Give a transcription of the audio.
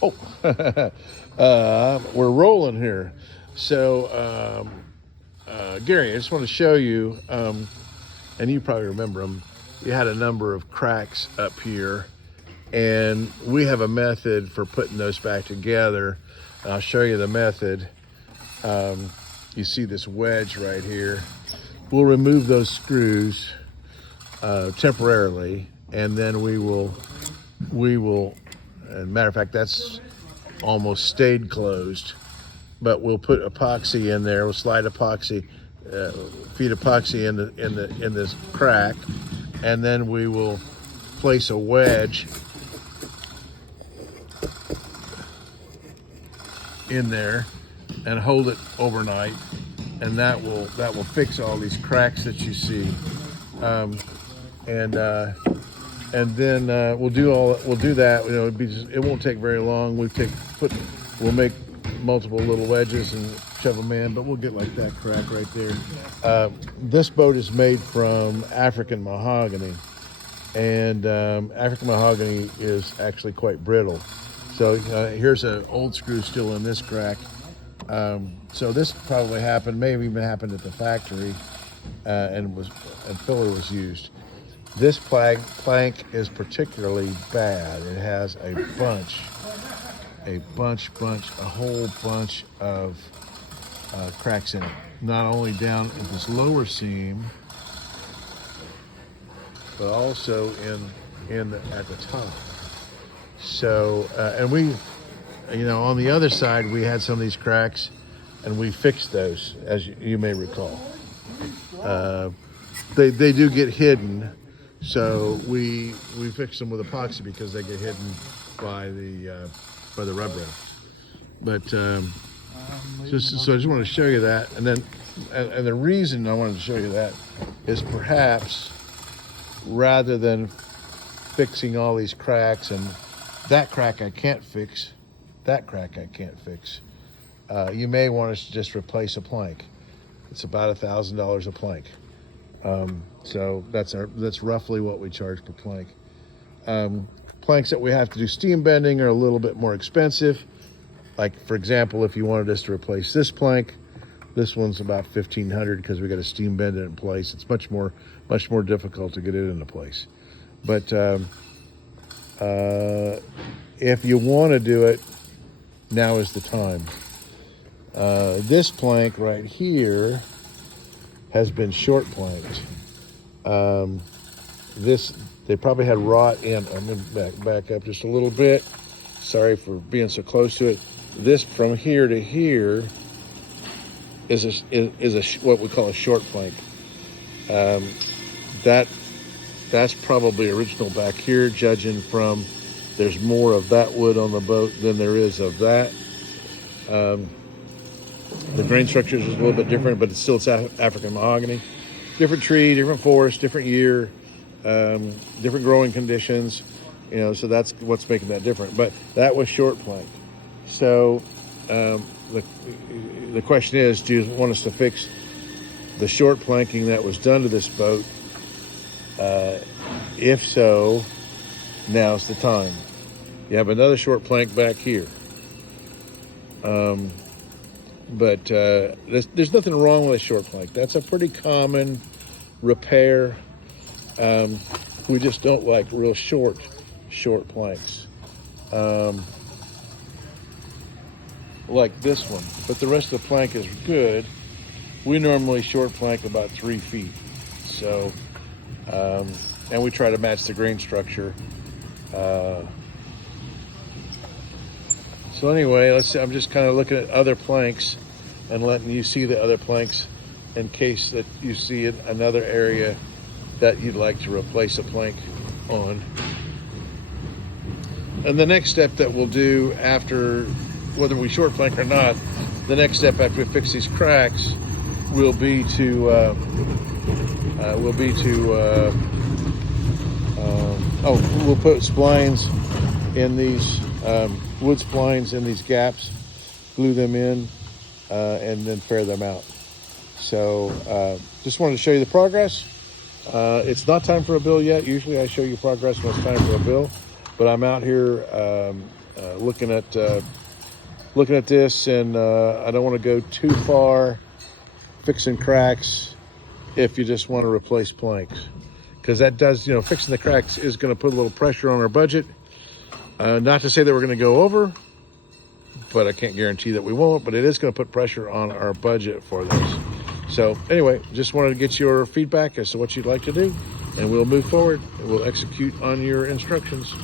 Oh, we're rolling here. So, Gary, I just want to show you, and you probably remember them. You had a number of cracks up here, and we have a method for putting those back together. And I'll show you the method. You see this wedge right here. We'll remove those screws temporarily, and then we will, as a matter of fact, that's almost stayed closed, but we'll put epoxy in there. We'll slide epoxy, feed epoxy in this crack, and then we will place a wedge in there and hold it overnight, and that will fix all these cracks that you see. And then we'll do that. You know, it won't take very long. We'll make multiple little wedges and shove them in, but we'll get like that crack right there. This boat is made from African mahogany, and African mahogany is actually quite brittle. So here's an old screw still in this crack. So this probably happened, maybe even happened at the factory, and filler was used. This plank is particularly bad. It has a whole bunch of cracks in it. Not only down at this lower seam, but also at the top. So, and we, on the other side, we had some of these cracks, and we fixed those, as you may recall. They do get hidden. So we fix them with epoxy because they get hidden by the rubber. But so I just want to show you that, and the reason I wanted to show you that is perhaps rather than fixing all these cracks, and that crack I can't fix, you may want us to just replace a plank. It's about $1,000 a plank. So that's roughly what we charge per plank. Planks that we have to do steam bending are a little bit more expensive. Like, for example, if you wanted us to replace this plank, this one's about $1,500 because we got to steam bend it in place. It's much more difficult to get it into place. But if you want to do it, now is the time. This plank right here has been short planked. They probably had rot in. I'm gonna back up just a little bit. Sorry for being so close to it. This from here to here is what we call a short plank. That's probably original back here, judging from there's more of that wood on the boat than there is of that. The grain structure is a little bit different, but it's African mahogany. Different tree, different forest, different year, different growing conditions. So that's what's making that different. But that was short plank. So the question is, do you want us to fix the short planking that was done to this boat? If so, now's the time. You have another short plank back here. But there's nothing wrong with a short plank. That's a pretty common repair. We just don't like real short planks. Like this one. But the rest of the plank is good. We normally short plank about 3 feet. So, and we try to match the grain structure. So anyway, I'm just kind of looking at other planks and letting you see the other planks in case that you see another area that you'd like to replace a plank on. And the next step that we'll do after, whether we short plank or not, the next step after we fix these cracks will be to we'll put splines in these wood splines in these gaps, glue them in, and then fair them out. So just wanted to show you the progress. It's not time for a bill yet. Usually I show you progress when it's time for a bill, but I'm out here looking at this, and I don't want to go too far fixing cracks if you just want to replace planks, because that does, fixing the cracks is going to put a little pressure on our budget. Not to say that we're going to go over, but I can't guarantee that we won't, but it is going to put pressure on our budget for this. So anyway, just wanted to get your feedback as to what you'd like to do, and we'll move forward and we'll execute on your instructions.